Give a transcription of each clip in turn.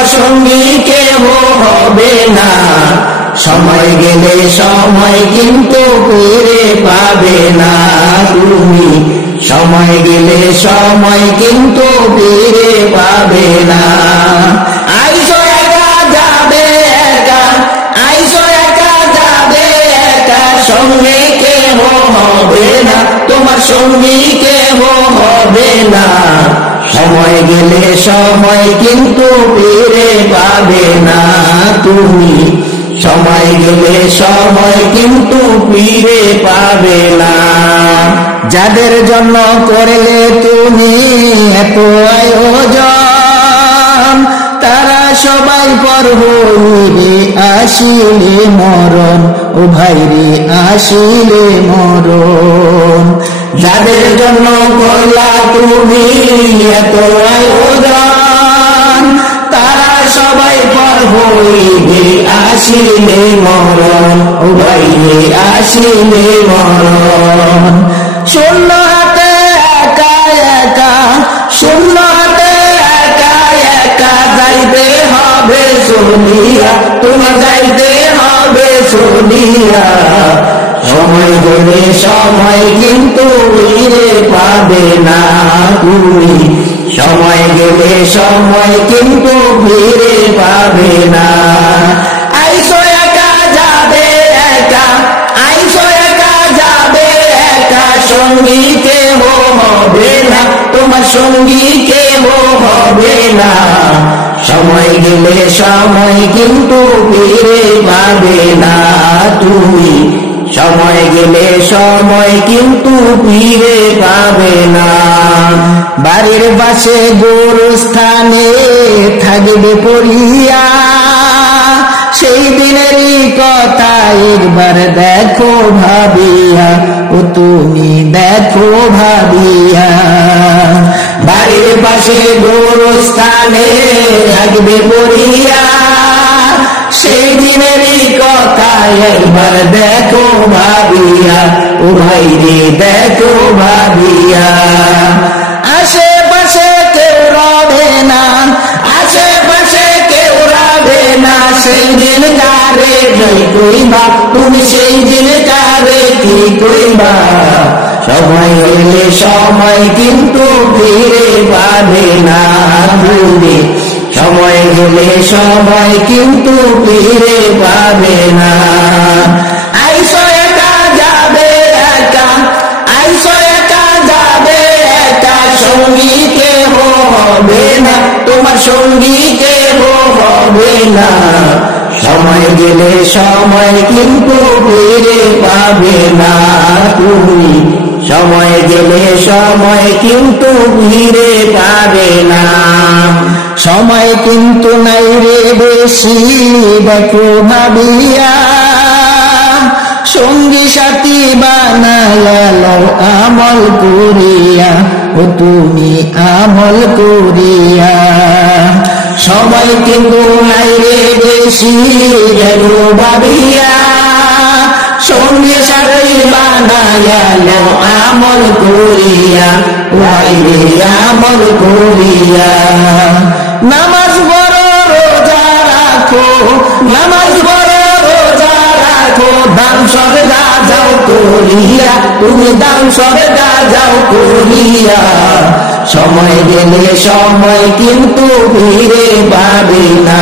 তোমার সঙ্গী কেহ হবে না। সময় গেলে সময় কিন্তু ফিরে পাবে না তুমি, সময় গেলে সময় কিন্তু ফিরে পাবে না। আইসো একা যাবে একা, আইসো একা যাবে একা, সঙ্গে কেহ হবে না, তোমার সঙ্গী কেহ হবে না। সময় গেলে সময় কিন্তু ফিরে পাবে না তুমি, সময় গেলে সময় কিন্তু ফিরে পাবে না। যাদের জন্য করলে তুমি এত আয়োজন, তারা সবাই পর হইবে আসিলে মরণ, ও ভাইরে আসিলে মরণ। যাদের জন্য করলা তুমি এত আয়োজন, তারা সবাই পর হইবে আসিলে মরণ, ও ভাইরে আসিলে মরণ। শূন্য হাতে একা একা, শূন্য হাতে একা একা যাইতে হবে চলিয়া, তোমার যাইতে হবে চলিয়া। সময় গেলে সময় কিন্তু ফিরে পাবে না তুমি, সময় গেলে সময় কিন্তু ফিরে পাবে না। আইসো একা যাবে একা, আইসো একা যাবে একা, সঙ্গী কেহ হবে না, তোমার সঙ্গী কেহ হবে না। সময় গেলে সময় কিন্তু ফিরে পাবে না তুমি, সময় গেলে সময় কিন্তু ফিরে পাবে না। বাড়ির পাশে গোরস্থানে থাকবে পড়িয়া, সেই দিনেরই কথা একবার দেখো ভাবিয়া, ও তুমি দেখো ভাবিয়া। বাড়ির পাশে গোরস্থানে থাকবে পড়িয়া, সেই দিনেরই কথা একবার দেখো ভাবিয়া, ও ভাইরে দেখো ভাবিয়া। আশেপাশে কেউ রবে না, আশেপাশে কেউ রবে না, সেই দিন কারে জয় কইবা তুমি, সেই দিন কারে কি কইবা। সময় হইলে সময় কিন্তু ফিরে পাবে না তুমি, সময় গেলে সময় কিন্তু ফিরে পাবে না। আইসো একা যাবে একা, আইসো একা যাবে একা, সঙ্গী কেহ হবে না, তোমার সঙ্গী কেহ হবে না। সময় গেলে সময় কিন্তু ফিরে পাবে না তুমি, সময় গেলে সময় কিন্তু ফিরে পাবে না। সময় কিন্তু নাই রে বেশি দেখো ভাবিয়া, সঙ্গী সাথী বানায়ালো আমল করিয়া, ও তুমি আমল করিয়া। সময় কিন্তু নাই রে বেশি দেখো ভাবিয়া, সঙ্গী সাথী বানায়ালো আমল করিয়া, ভাইরে আমল করিয়া। নামাজ পড়ো রোজা রাখো, নামাজ পড়ো রোজা রাখো, দান সদকা যাও করিয়া, তুমি দান সদকা যাও করিয়া। সময় গেলে সময় কিন্তু ফিরে পাবে না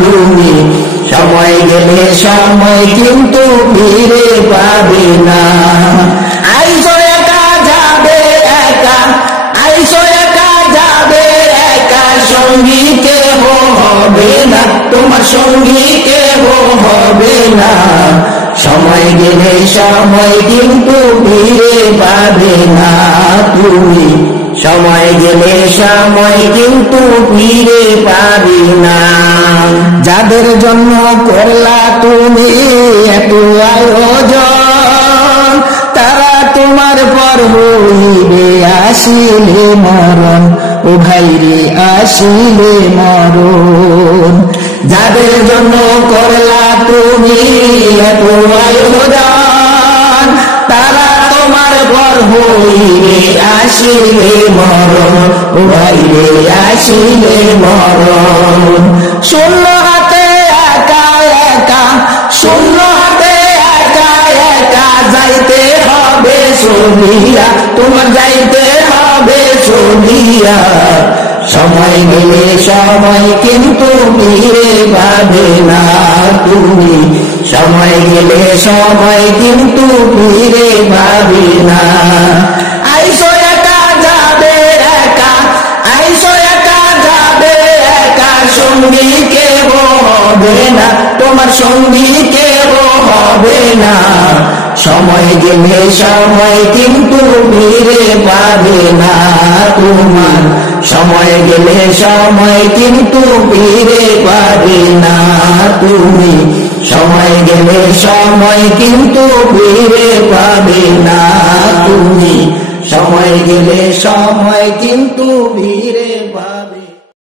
তুমি, সময় গেলে সময় কিন্তু ফিরে পাবে না। আইসো একা যাবে একা, আইসো একা যাবে একা, সঙ্গী কেহ হবে না, তোমার সঙ্গী কেহ হবে না। সময় গেলে সময় কিন্তু ফিরে পাবে না তুমি, সময় গেলে সময় কিন্তু ফিরে পাবে না। যাদের জন্য করলা তুমি এত আয়োজন, তারা তোমার পর হইবে আসিলে মরণ, ও ভাইরে আসিলে মরণ। যাদের জন্য করলা তুমি এত আয়োজন, তারা তোমার পর বইরে আসিলে মরণ, ও ভাই রে আসিলে মরণ। শূন্য হাতে একা একা, শূন্য হাতে একা একা যাইতে হবে চলিয়া, তোমার যাইতে হবে চলিয়া। সময় গেলে সময় কিন্তু ফিরে পাবে না তুমি, সময় গেলে সময় কিন্তু ফিরে পাবে না। আইসো একা যাবে একা, আইসো একা যাবে একা, সঙ্গী কেউ হবে না, তোমার সঙ্গী কেউ হবে না। সময় গেলে সময় কিন্তু ফিরে পাবে না তোমার, সময় গেলে সময় কিন্তু ফিরে পাবে না তুমি, সময় গেলে সময় কিন্তু ফিরে পাবে না তুমি, সময় গেলে সময় কিন্তু ফিরে পাবে।